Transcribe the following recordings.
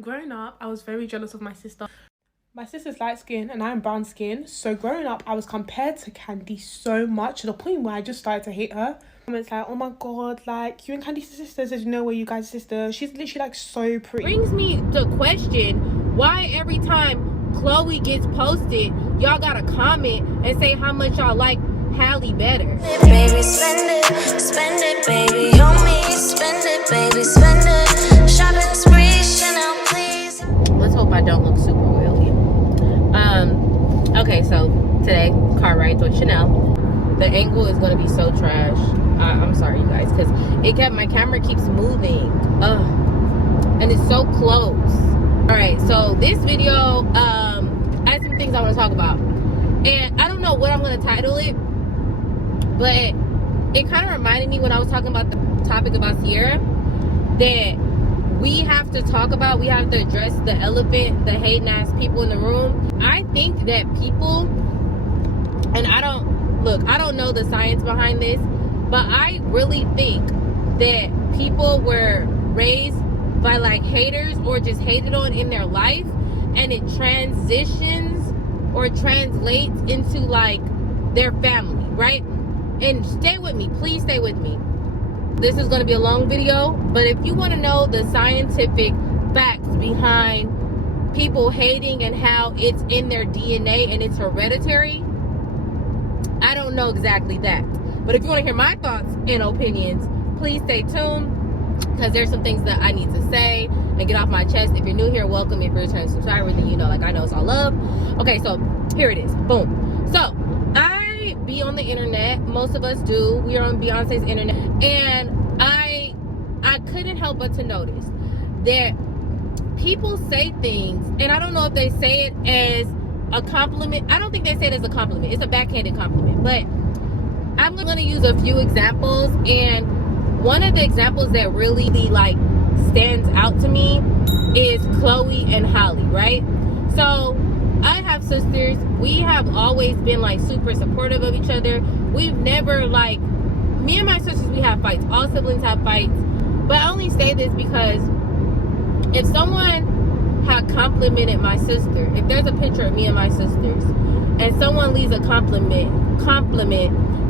Growing up, I was very jealous of my sister. My sister's light skin and I'm brown skin. So growing up, I was compared to Candy so much to the point where I just started to hate her. It's like, oh my god, like, you and Candy's sisters, there's no way you guys are sisters. She's literally like so pretty. Brings me to question why every time Chloe gets posted, y'all gotta comment and say how much y'all like Halle better. Baby, spend it, baby, on me. Spend it, baby, spend it. Shopping spree, Chanel, please. Let's hope I don't look super oily. Okay, so today, car rides with Chanel. The angle is gonna be so trash. I'm sorry, you guys, because my camera keeps moving. And it's so close. All right, so this video, I have some things I want to talk about, and I don't know what I'm gonna title it, but it kind of reminded me when I was talking about the topic about Sierra, that we have to address the elephant, the hating ass people in the room. I think that people, and I don't know the science behind this, but I really think that people were raised by like haters or just hated on in their life, and it transitions or translates into like their family, right? And stay with me, please stay with me. This is going to be a long video, but if you want to know the scientific facts behind people hating and how it's in their DNA and it's hereditary, I don't know exactly that. But if you want to hear my thoughts and opinions, please stay tuned, because there's some things that I need to say and get off my chest. If you're new here, welcome. If you're a returning subscriber, then you know, like, I know it's all love. Okay, so here it is. Boom. So I be on the internet. Most of us do. We are on Beyonce's internet, and I couldn't help but to notice that people say things, and I don't know if they say it as a compliment. I don't think they say it as a compliment. It's a backhanded compliment. But I'm going to use a few examples, and one of the examples that really like stands out to me is Chloe and Halle, right? So I have sisters. We have always been like super supportive of each other. We've never, like, me and my sisters, we have fights. All siblings have fights. But I only say this because if someone had complimented my sister, if there's a picture of me and my sisters, and someone leaves a compliment,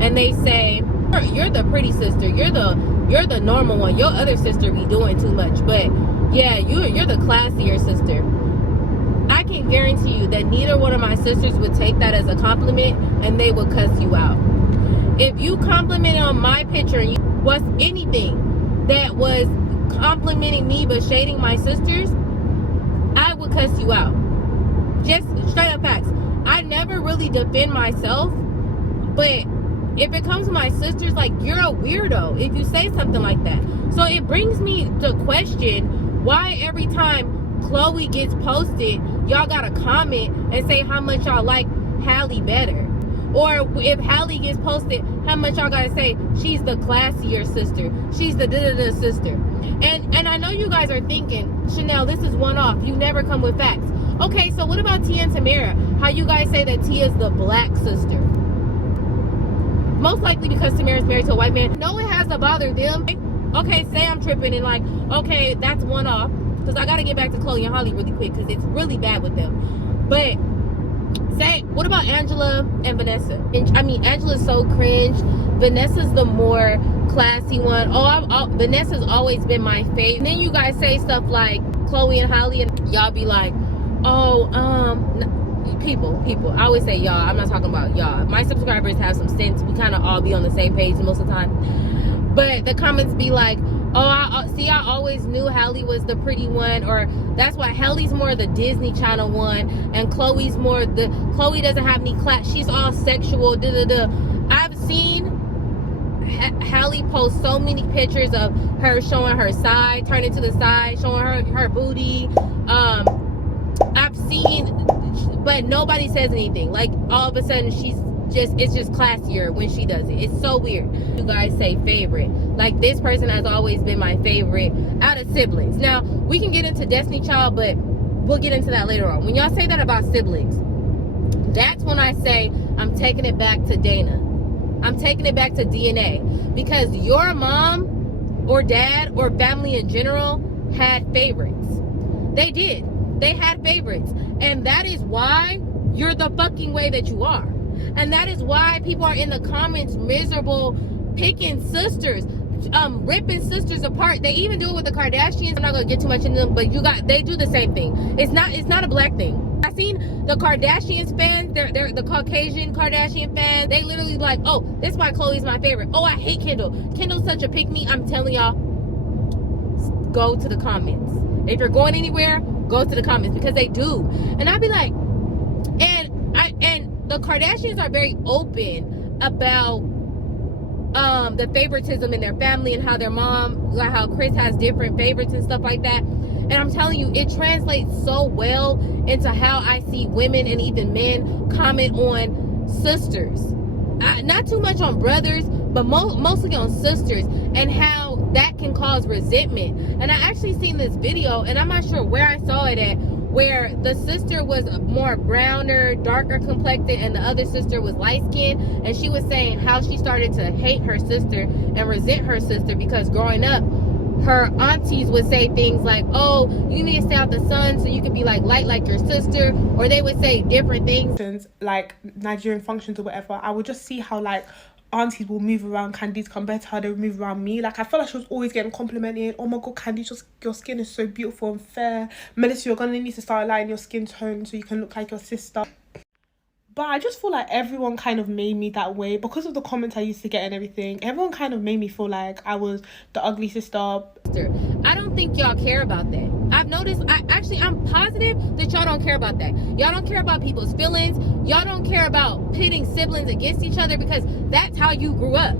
and they say, you're the pretty sister, you're the normal one, your other sister be doing too much, but yeah, you're the classier sister, I can guarantee you that neither one of my sisters would take that as a compliment, and they would cuss you out. If you complimented on my picture and you was anything that was complimenting me but shading my sisters, I would cuss you out. Just straight up facts. I never really defend myself, but if it comes to my sisters, like, you're a weirdo if you say something like that. So it brings me to question why every time Chloe gets posted, y'all gotta comment and say how much y'all like Halle better. Or if Halle gets posted, how much y'all gotta say she's the classier sister, she's the da-da-da sister. And I know you guys are thinking, Chanel, this is one off, you never come with facts. Okay, so what about Tia and Tamara? How you guys say that Tia's the black sister? Most likely because Tamara's married to a white man. No, it has to bother them. Okay, say I'm tripping and like, okay, that's one off. Because I got to get back to Chloe and Halle really quick, because it's really bad with them. But say, what about Angela and Vanessa? I mean, Angela's so cringe. Vanessa's the more classy one. Vanessa's always been my favorite. And then you guys say stuff like Chloe and Halle, and y'all be like, people. I always say y'all. I'm not talking about y'all. My subscribers have some sense. We kind of all be on the same page most of the time. But the comments be like, I always knew Halle was the pretty one, or that's why Halle's more the Disney Channel one, and Chloe's more Chloe doesn't have any class. She's all sexual. I've seen Halle post so many pictures of her showing her side, turning to the side, showing her booty. I've seen, but nobody says anything. Like, all of a sudden it's just classier when she does it. It's so weird. You guys say favorite. Like, this person has always been my favorite out of siblings. Now, we can get into Destiny Child, but we'll get into that later on. When y'all say that about siblings, that's when I say I'm taking it back to Dana. I'm taking it back to DNA. Because your mom or dad or family in general had favorites. They did. They had favorites. And that is why you're the fucking way that you are. And that is why people are in the comments miserable, picking sisters, ripping sisters apart. They even do it with the Kardashians. I'm not gonna get too much into them, but they do the same thing. It's not a black thing. I seen the Kardashians fans, they're the Caucasian Kardashian fans. They literally like, oh, this is why Khloe's my favorite. Oh, I hate Kendall. Kendall's such a pick me. I'm telling y'all, go to the comments. If you're going anywhere, go to the comments, because they do. And I'd be like, and the Kardashians are very open about the favoritism in their family and how their mom, like how Kris has different favorites and stuff like that. And I'm telling you, it translates so well into how I see women and even men comment on sisters. Not too much on brothers, but mostly on sisters, and how that can cause resentment. And I actually seen this video, and I'm not sure where I saw it at, where the sister was more browner, darker complected, and the other sister was light skinned, and she was saying how she started to hate her sister and resent her sister because growing up, her aunties would say things like, oh, you need to stay out the sun so you can be like light like your sister, or they would say different things like Nigerian functions or whatever. I would just see how like aunties will move around Candice compared to how they would move around me. Like, I felt like she was always getting complimented. Oh my god, Candice, your skin is so beautiful and fair. Melissa, you're gonna need to start aligning your skin tone so you can look like your sister. But I just feel like everyone kind of made me that way because of the comments I used to get and everything. Everyone kind of made me feel like I was the ugly sister. I don't think y'all care about that. I've noticed, I'm positive that y'all don't care about that. Y'all don't care about people's feelings. Y'all don't care about pitting siblings against each other, because that's how you grew up.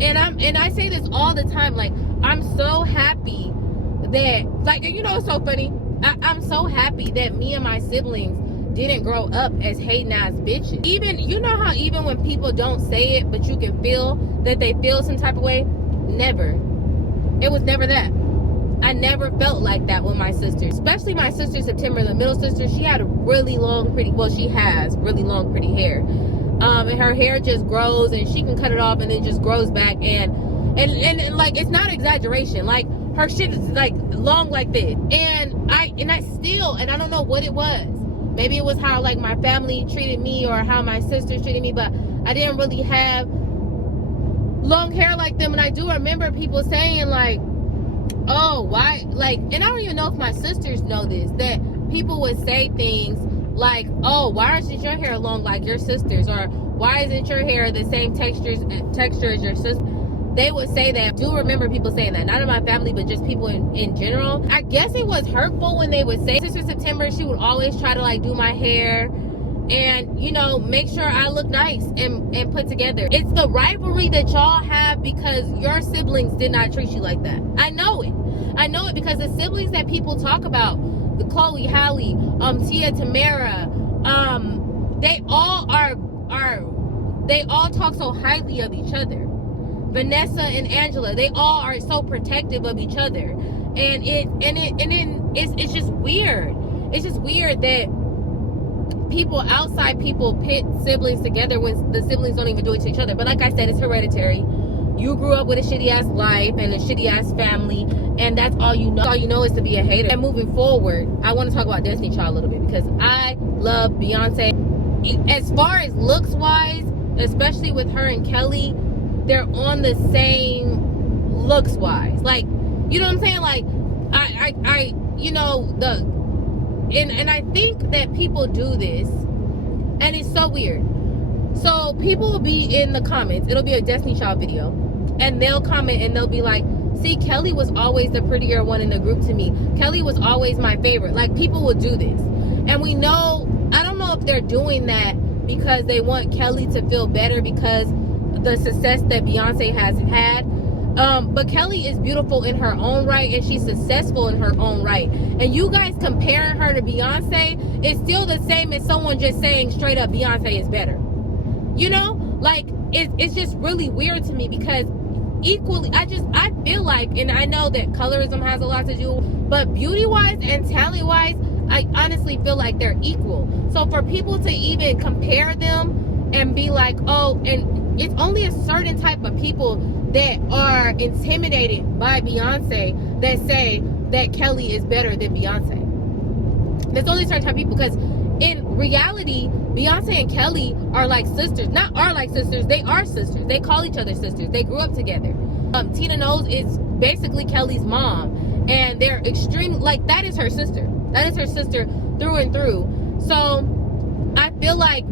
And I say this all the time, like, I'm so happy that, like, you know, it's so funny. I'm so happy that me and my siblings didn't grow up as hating ass bitches. Even, you know how even when people don't say it, but you can feel that they feel some type of way? Never. It was never that. I never felt like that with my sister. Especially my sister September, the middle sister. She had really long, she has really long, pretty hair. And her hair just grows, and she can cut it off and then just grows back. And like, it's not exaggeration. Like, her shit is like long like this. And I don't know what it was. Maybe it was how like my family treated me or how my sisters treated me, but I didn't really have long hair like them. And I do remember people saying like, oh, why, like, and I don't even know if my sisters know this, that people would say things like, oh, why isn't your hair long like your sister's, or why isn't your hair the same texture as your sister? They would say that. I do remember people saying that, not in my family, but just people in general. I guess it was hurtful when they would say, Sister September, she would always try to like do my hair and, you know, make sure I look nice and put together. It's the rivalry that y'all have because your siblings did not treat you like that. I know it because the siblings that people talk about, the Chloe, Halle, Tia, Tamara, they all talk so highly of each other. Vanessa and Angela, they all are so protective of each other, and it's just weird. It's just weird that outside people pit siblings together when the siblings don't even do it to each other. But like I said, it's hereditary. You grew up with a shitty ass life and a shitty ass family, and that's all you know. All you know is to be a hater. And moving forward, I want to talk about Destiny Child a little bit because I love Beyonce. As far as looks wise, especially with her and Kelly, they're on the same looks wise. Like, you know what I'm saying? Like, I you know, and I think that people do this, and it's so weird. So people will be in the comments, it'll be a Destiny Child video, and they'll comment and they'll be like, see, Kelly was always the prettier one in the group to me. Kelly was always my favorite. Like, people will do this. And we know, I don't know if they're doing that because they want Kelly to feel better because the success that Beyonce has had. But Kelly is beautiful in her own right, and she's successful in her own right. And you guys comparing her to Beyonce is still the same as someone just saying straight up Beyonce is better. You know, like, it's just really weird to me because equally, I feel like, and I know that colorism has a lot to do, but beauty wise and talent wise, I honestly feel like they're equal. So for people to even compare them and be like, oh, and it's only a certain type of people that are intimidated by Beyonce that say that Kelly is better than Beyonce. There's only certain type of people, because in reality, Beyonce and Kelly are like sisters. Not are like sisters, they are sisters. They call each other sisters. They grew up together. Tina Knowles is basically Kelly's mom, and they're extreme, like, that is her sister. That is her sister through and through. So I feel like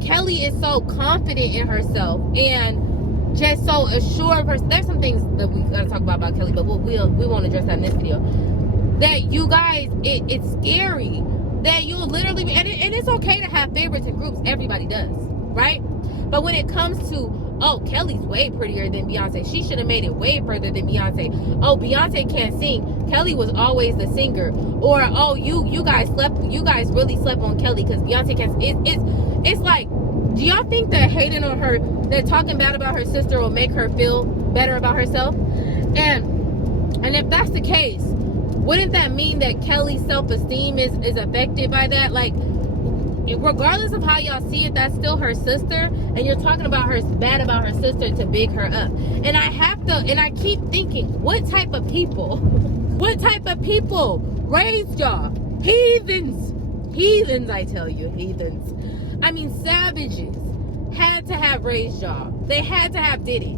Kelly is so confident in herself and just so assured of herself. There's some things that we gotta talk about Kelly, but we won't address that in this video. That you guys, it's scary that you'll literally be, and it's okay to have favorites in groups. Everybody does, right? But when it comes to, oh, Kelly's way prettier than Beyonce, she should have made it way further than Beyonce. Oh, Beyonce can't sing, Kelly was always the singer. Or, oh, you guys really slept on Kelly because Beyonce can't. It's like, do y'all think that hating on her, that talking bad about her sister will make her feel better about herself? And if that's the case, wouldn't that mean that Kelly's self-esteem is affected by that? Like, regardless of how y'all see it, that's still her sister, and you're talking about her bad about her sister to big her up. And I keep thinking, what type of people raised y'all? Heathens, I tell you, heathens. I mean, savages had to have raised y'all. They had to have did it.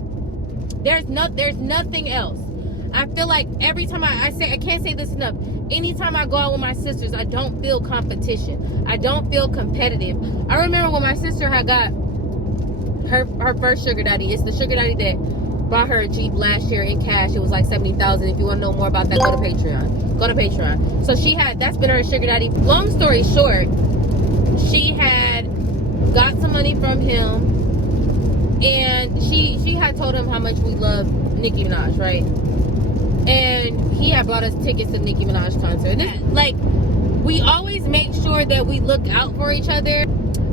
There's nothing else. I feel like every time I can't say this enough. Anytime I go out with my sisters, I don't feel competition. I don't feel competitive. I remember when my sister had got her first sugar daddy. It's the sugar daddy that bought her a Jeep last year in cash. It was like $70,000. If you want to know more about that, go to Patreon. So that's been her sugar daddy. Long story short, she had got some money from him, and she had told him how much we love Nicki Minaj, right? And he had bought us tickets to Nicki Minaj concert. And like, we always make sure that we look out for each other.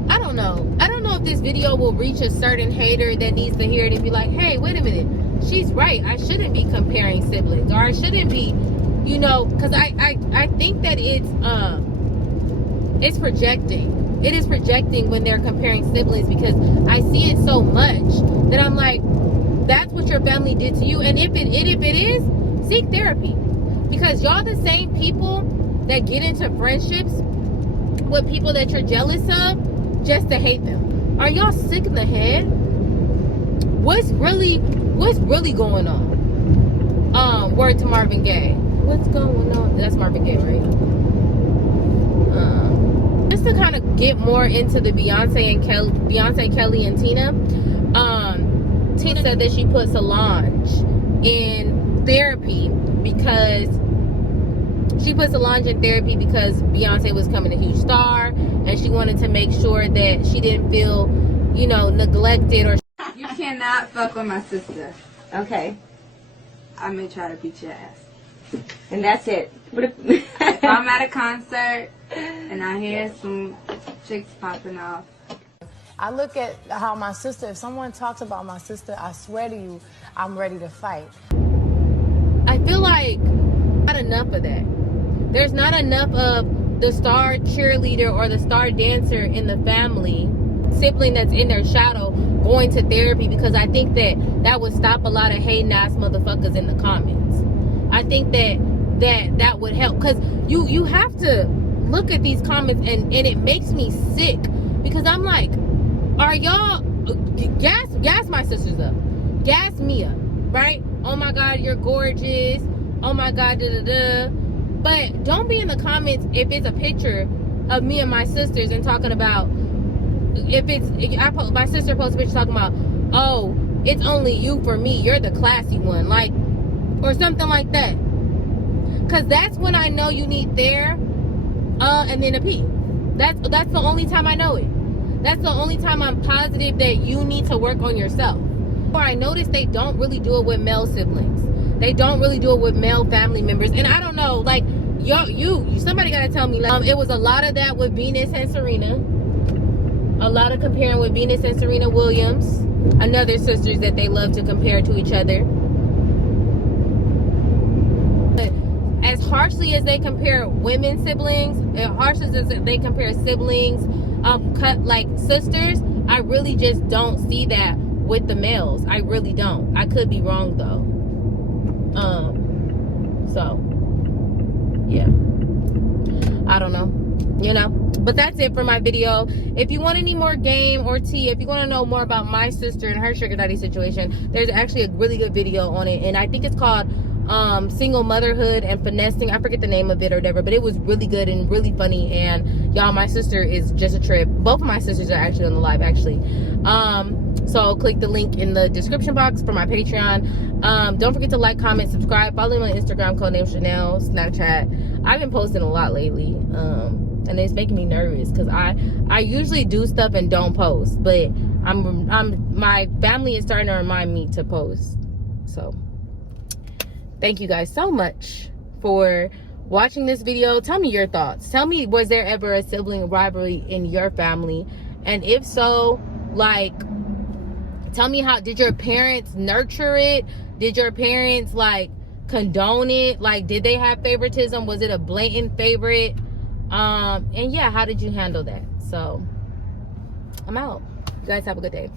I don't know if this video will reach a certain hater that needs to hear it and be like, hey, wait a minute, she's right, I shouldn't be comparing siblings, or I shouldn't be, because I think that it's projecting. It is projecting when they're comparing siblings, because I see it so much that I'm like, that's what your family did to you. And if it is, seek therapy, because y'all the same people that get into friendships with people that you're jealous of just to hate them. Are y'all sick in the head? What's really going on? Word to Marvin Gaye. What's going on? That's Marvin Gaye, right? Just to kind of get more into the Beyonce, Kelly, and Tina. Tina said that she put Solange in therapy because Beyonce was becoming a huge star, and she wanted to make sure that she didn't feel, neglected. Or you cannot fuck with my sister. Okay. I may try to beat your ass. And that's it. If I'm at a concert and I hear some chicks popping off, I look at how my sister, if someone talks about my sister, I swear to you, I'm ready to fight. I feel like not enough of that. There's not enough of the star cheerleader or the star dancer in the family, sibling that's in their shadow, going to therapy, because I think that would stop a lot of hating ass motherfuckers in the comments. I think that would help, because you have to look at these comments, and it makes me sick, because I'm like, are y'all gas my sisters up, gas me up, right? Oh my God, you're gorgeous. Oh my God, da da da. But don't be in the comments if it's a picture of me and my sisters and talking about, my sister posts a picture talking about, oh, it's only you for me, you're the classy one, like, or something like that. Cause that's when I know you need there, and then a P. That's the only time I know it. That's the only time I'm positive that you need to work on yourself. Or I notice they don't really do it with male siblings. They don't really do it with male family members. And I don't know, like, somebody gotta tell me. Like, it was a lot of that with Venus and Serena. A lot of comparing with Venus and Serena Williams, another sisters that they love to compare to each other. But as harshly as they compare women siblings, as harshly as they compare siblings, cut like sisters, I really just don't see that with the males. I really don't. I could be wrong though. So yeah. I don't know, you know. But that's it for my video. If you want any more game or tea, if you want to know more about my sister and her sugar daddy situation, there's actually a really good video on it, and I think it's called single motherhood and finessing. I forget the name of it or whatever, but it was really good and really funny. And y'all, my sister is just a trip. Both of my sisters are actually on the live, actually. So click the link in the description box for my Patreon. Don't forget to like, comment, subscribe, follow me on Instagram, codename Chanel, Snapchat. I've been posting a lot lately, and it's making me nervous because I usually do stuff and don't post, but my family is starting to remind me to post. So thank you guys so much for watching this video. Tell me your thoughts. Tell me, was there ever a sibling rivalry in your family? And if so, like, tell me, how did your parents nurture it? Did your parents like condone it? Like, did they have favoritism? Was it a blatant favorite? And yeah, how did you handle that? So I'm out. You guys have a good day.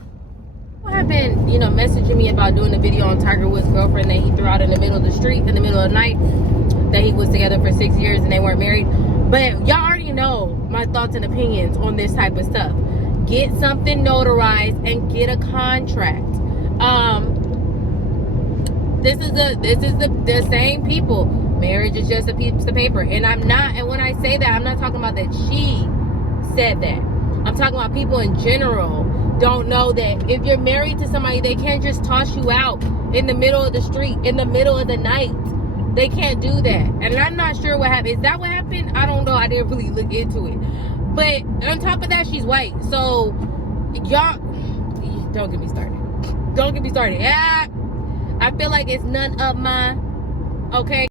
People have been, you know, messaging me about doing a video on Tiger Woods' girlfriend that he threw out in the middle of the street in the middle of the night, that he was together for 6 years and they weren't married. But y'all already know my thoughts and opinions on this type of stuff. Get something notarized and get a contract. This is the same people. Marriage is just a piece of paper. And when I say that, I'm not talking about that she said that. I'm talking about people in general don't know that if you're married to somebody, they can't just toss you out in the middle of the street, in the middle of the night. They can't do that. And I'm not sure what happened. Is that what happened? I don't know. I didn't really look into it. But on top of that, she's white. So, y'all, don't get me started. Don't get me started. Yeah, I feel like it's none of my, okay?